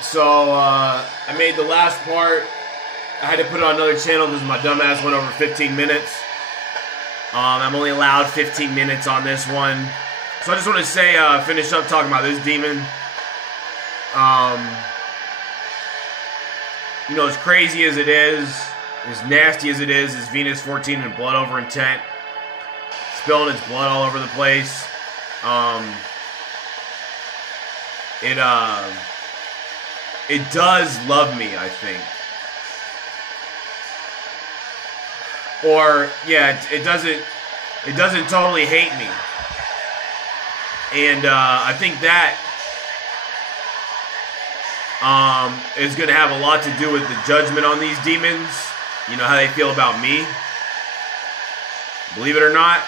So, I made the last part. I had to put it on another channel because my dumbass went over 15 minutes. I'm only allowed 15 minutes on this one. So I just want to say, finish up talking about this demon. You know, as crazy as it is, as nasty as it is Venus 14 and blood over intent. Spilling its blood all over the place. It does love me, I think. Or, yeah, it doesn't totally hate me. And I think that is going to have a lot to do with the judgment on these demons. You know, how they feel about me. Believe it or not.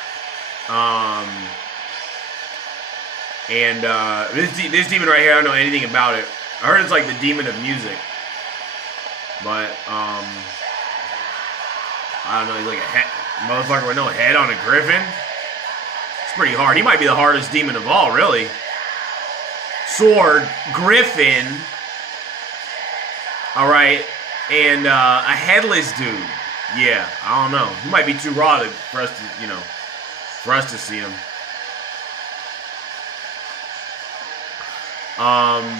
This demon right here, I don't know anything about it. I heard it's like the demon of music. But, I don't know, he's like a motherfucker with no head on a griffin. It's pretty hard. He might be the hardest demon of all, really. Sword, griffin. Alright. And, a headless dude. Yeah, I don't know. He might be too raw for us to, you know, for us to see him.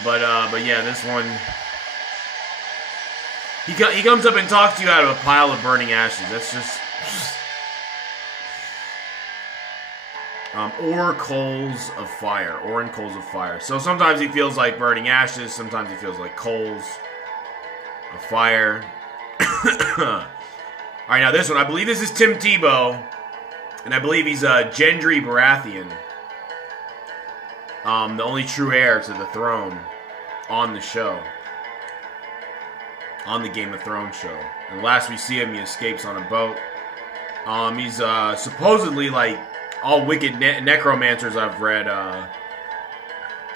But yeah, this one. He comes up and talks to you out of a pile of burning ashes. That's just. Or coals of fire. Or in coals of fire. So sometimes he feels like burning ashes. Sometimes he feels like coals of fire. Alright, now this one. I believe this is Tim Tebow. And I believe he's Gendry Baratheon. The only true heir to the throne on the show. On the Game of Thrones show. And last we see him, he escapes on a boat. He's supposedly, like, all wicked necromancers I've read,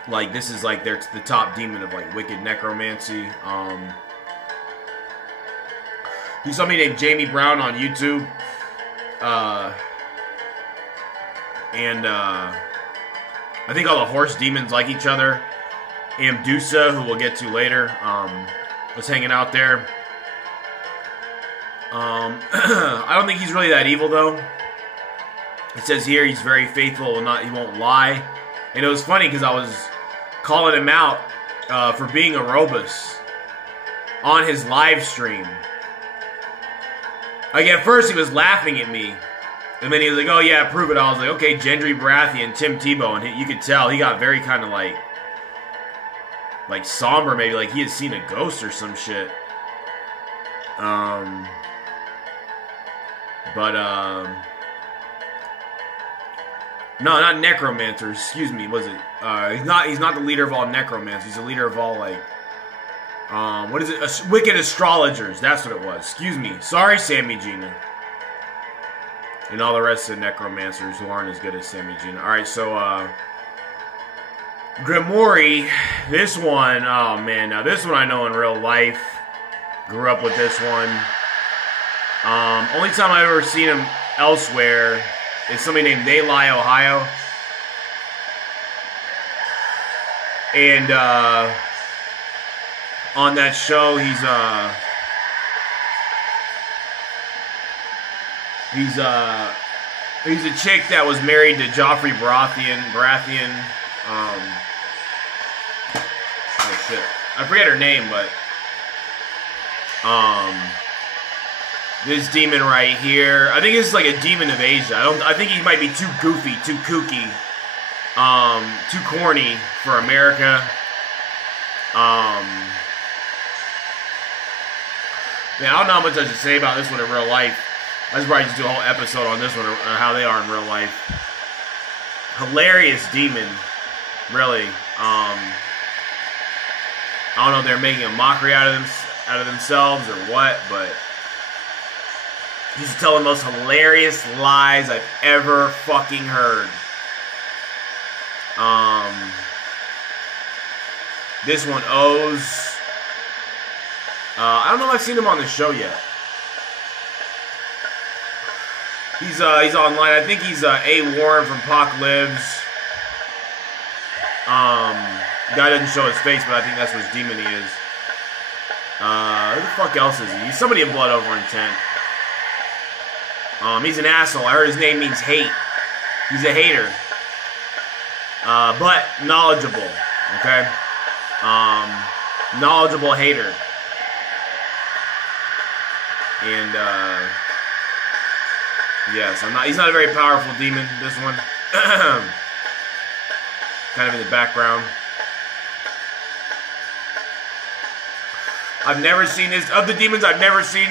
like, this is, like, the top demon of, like, wicked necromancy. He's somebody named Jamie Brown on YouTube. I think all the horse demons like each other. Amdusa, who we'll get to later, was hanging out there. I don't think he's really that evil, though. It says here he's very faithful, he won't lie. And it was funny because I was calling him out for being a Robus on his live stream. Like, at first he was laughing at me. And then he was like, oh yeah, prove it. I was like, okay, Gendry Baratheon, Tim Tebow. And you could tell, he got very kind of like somber, maybe, like he had seen a ghost or some shit. No, not necromancers, excuse me, was it? He's not the leader of all necromancers, he's the leader of all, like, what is it? Wicked astrologers, that's what it was. Excuse me. Sorry, Sammy Gina. And all the rest of the necromancers who aren't as good as Sammy Gina. Alright, so, Grimoire, this one, oh man, now this one I know in real life. Grew up with this one. Only time I've ever seen him elsewhere is somebody named They Lie, Ohio. And, on that show, he's a chick that was married to Joffrey Baratheon. Oh shit, I forget her name, but this demon right here, I think this is like a demon of Asia. I think he might be too goofy, too kooky, too corny for America. Man, I don't know how much I should say about this one in real life. I should probably just do a whole episode on this one, on how they are in real life. Hilarious demon, really. I don't know if they're making a mockery out of themselves or what, but he's telling the most hilarious lies I've ever fucking heard. This one owes. I don't know if I've seen him on the show yet. He's online. I think he's A. Warren from Pac Lives. Guy doesn't show his face, but I think that's which demon he is. Who the fuck else is he? He's somebody in blood over intent. He's an asshole. I heard his name means hate. He's a hater. But knowledgeable. Okay? Knowledgeable hater. And, yes, he's not a very powerful demon, this one. Kind of in the background. I've never seen this. Of the demons I've never seen,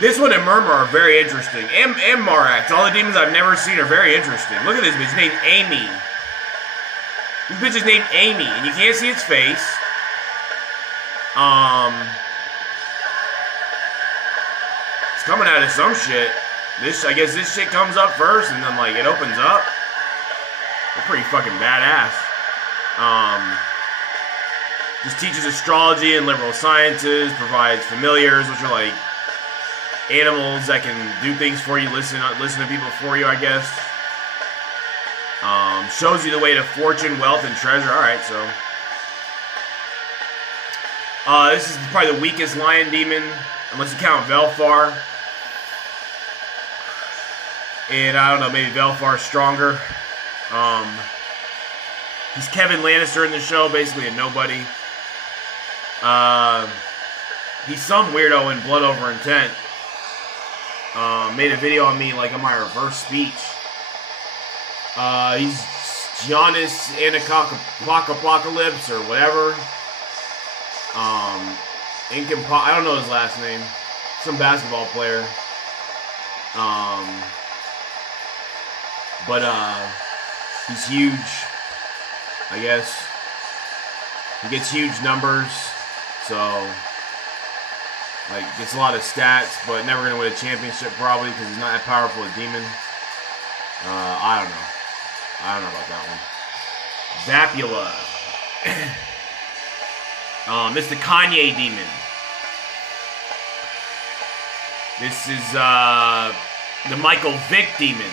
this one and Murmur are very interesting. And Marax. All the demons I've never seen are very interesting. Look at this bitch named Amy. This bitch is named Amy, and you can't see its face. It's coming out of some shit. I guess this shit comes up first, and then, like, it opens up. They're pretty fucking badass. Just teaches astrology and liberal sciences, provides familiars, which are like animals that can do things for you, listen to people for you, I guess. Shows you the way to fortune, wealth, and treasure. Alright, so. This is probably the weakest lion demon, unless you count Velfar. And I don't know, maybe Velfar's stronger. He's Kevin Lannister in the show, basically a nobody. He's some weirdo in Blood Over Intent. Made a video on me like on my reverse speech. He's Giannis Apocalypse or whatever. I don't know his last name. Some basketball player. But he's huge, I guess. He gets huge numbers, so like gets a lot of stats, but never gonna win a championship probably because he's not that powerful a demon. I don't know. I don't know about that one. Vapula. This is the Kanye demon. This is the Michael Vick demon.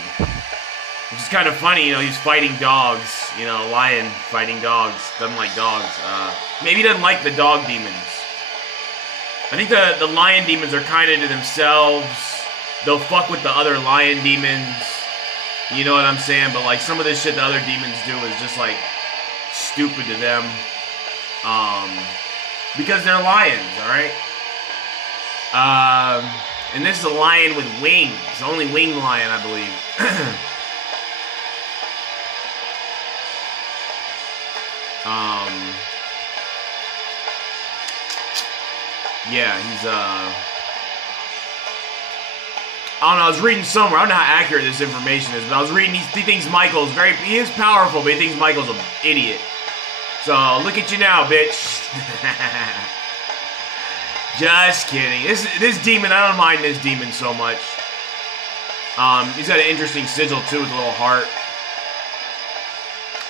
Which is kind of funny, you know, he's fighting dogs. You know, a lion fighting dogs. Doesn't like dogs. Maybe he doesn't like the dog demons. I think the lion demons are kind of to themselves. They'll fuck with the other lion demons. You know what I'm saying? But, like, some of this shit the other demons do is just, like, stupid to them. Because they're lions, alright? And this is a lion with wings. The only winged lion, I believe. Yeah, he's, I don't know, I was reading somewhere, I don't know how accurate this information is, but I was reading, he thinks Michael's he is powerful, but he thinks Michael's an idiot. So, look at you now, bitch. Just kidding. This demon, I don't mind this demon so much. He's got an interesting sigil, too, with a little heart.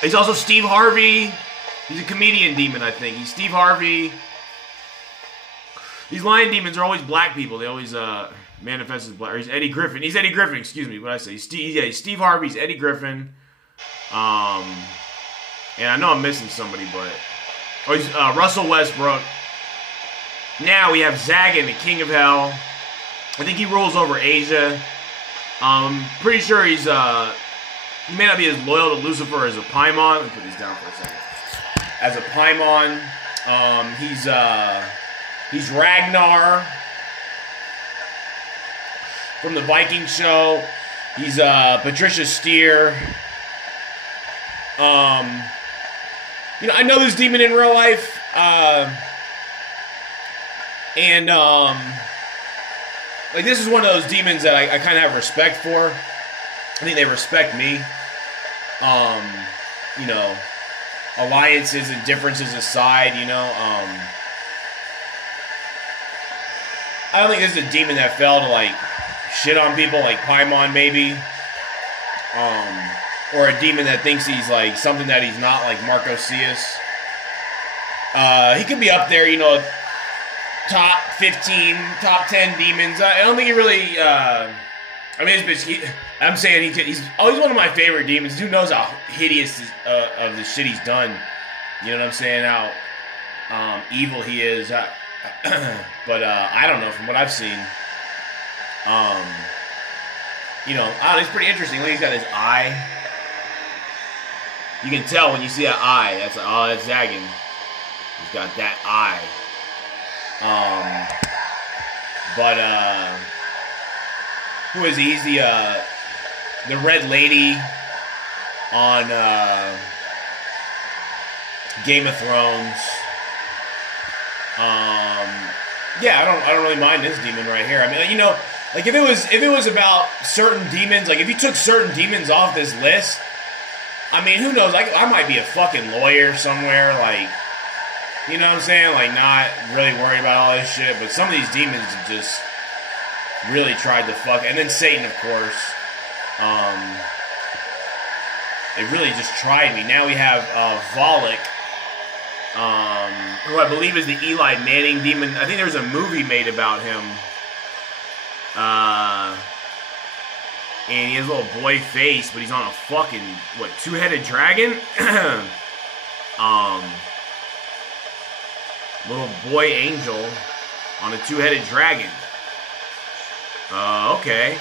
He's also Steve Harvey. He's a comedian demon, I think. He's Steve Harvey. These lion demons are always black people. They always manifest as black. Or he's Eddie Griffin. He's Eddie Griffin, excuse me. What did I say? He's Steve Harvey. He's Eddie Griffin. And I know I'm missing somebody, but... Oh, he's Russell Westbrook. Now we have Zagan, the King of Hell. I think he rules over Asia. I'm pretty sure he's... he may not be as loyal to Lucifer as a Paimon. Let me put these down for a second. As a Paimon, he's Ragnar from the Viking show. He's Patricia Steer. You know, I know this demon in real life, and like this is one of those demons that I kind of have respect for. I think they respect me. You know, alliances and differences aside, you know, I don't think this is a demon that fell to, like, shit on people like Paimon, maybe. Or a demon that thinks he's, like, something that he's not, like Marco Cius. He could be up there, you know, top 15, top 10 demons. I don't think he really, I mean, this bitch, I'm saying he's always one of my favorite demons. Dude knows how hideous of the shit he's done. You know what I'm saying? How evil he is. But I don't know, from what I've seen. You know, I don't know, it's pretty interesting. Look, he's got his eye. You can tell when you see that eye. That's like, oh, that's Zagan. He's got that eye. Who is he? He's the Red Lady on Game of Thrones. Yeah, I don't really mind this demon right here. I mean, you know, like if it was about certain demons, like if you took certain demons off this list, I mean, who knows? I might be a fucking lawyer somewhere, like, you know what I'm saying? Like, not really worried about all this shit. But some of these demons have just really tried to fuck. And then Satan, of course. They really just tried me. Now we have Volek, who I believe is the Eli Manning demon. I think there's a movie made about him. And he has a little boy face, but he's on a fucking, what, two-headed dragon? Little boy angel on a two-headed dragon. Okay.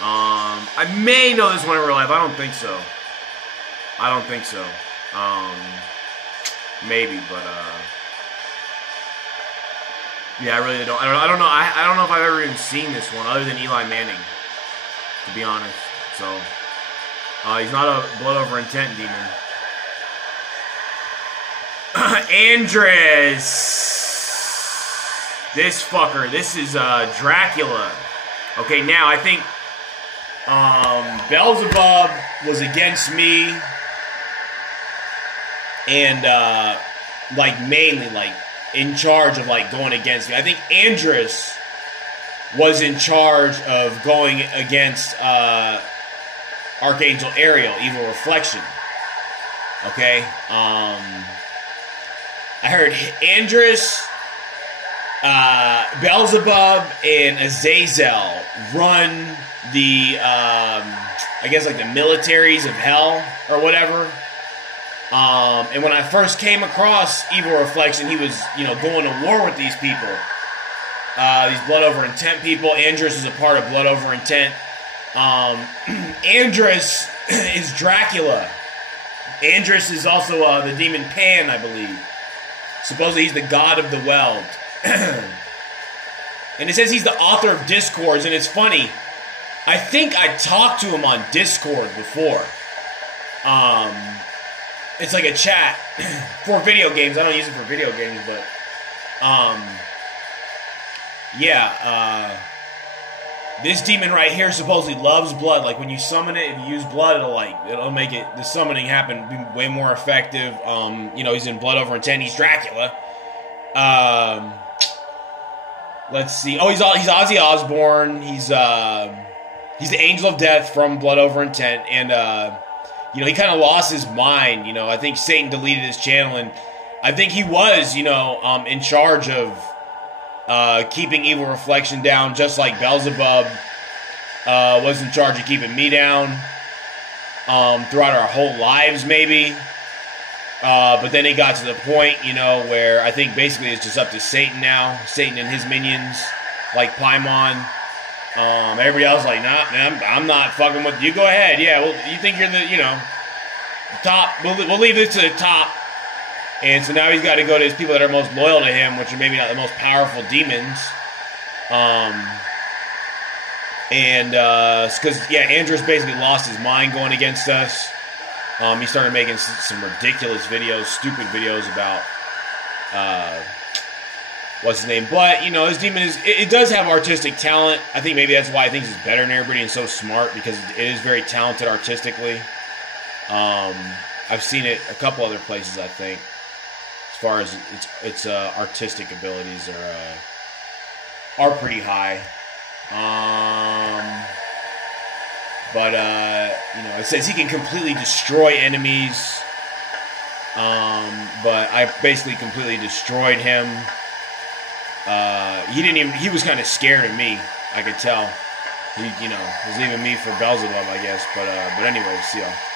I may know this one in real life. I don't think so. Maybe, but yeah, I really don't. I don't know. I don't know if I've ever even seen this one other than Eli Manning, to be honest. So he's not a blood over intent demon. Andres. This fucker. This is Dracula. Okay, now I think Beelzebub was against me, and like mainly like in charge of like going against me. I think Andres was in charge of going against Archangel Ariel, Evil Reflection. Okay, I heard Andres, Beelzebub, and Azazel run the, I guess like the militaries of hell or whatever. And when I first came across Evil Reflection, he was, you know, going to war with these people. These Blood Over Intent people. Andres is a part of Blood Over Intent. Andres is Dracula. Andres is also the demon Pan, I believe. Supposedly he's the god of the Weld. And it says he's the author of Discords, and it's funny. I think I talked to him on Discord before. It's like a chat for video games. I don't use it for video games, but yeah, this demon right here supposedly loves blood. Like when you summon it, if you use blood, it'll make it, the summoning happen, be way more effective. You know, he's in Blood Over Intent. He's Dracula. Let's see. Oh, he's Ozzy Osbourne. He's the Angel of Death from Blood Over Intent, and you know, he kind of lost his mind. You know, I think Satan deleted his channel, and I think he was, you know, in charge of keeping Evil Reflection down, just like Beelzebub was in charge of keeping me down throughout our whole lives, maybe. But then it got to the point, you know, where I think basically it's just up to Satan now. Satan and his minions, like Paimon. Everybody else like, nah, man, I'm not fucking with you. Go ahead. Yeah, well, you think you're the, you know, top. We'll leave this to the top. And so now he's got to go to his people that are most loyal to him, which are maybe not the most powerful demons. Because, yeah, Andres basically lost his mind going against us. He started making some ridiculous videos, stupid videos about, what's his name? But, you know, this demon it does have artistic talent. I think maybe that's why I think he's better than everybody and so smart, because it is very talented artistically. I've seen it a couple other places, I think, as far as its artistic abilities are pretty high. But, you know, it says he can completely destroy enemies. But I basically completely destroyed him. He was kind of scared of me, I could tell. He, you know, was leaving me for Beelzebub, I guess. But anyway, see y'all.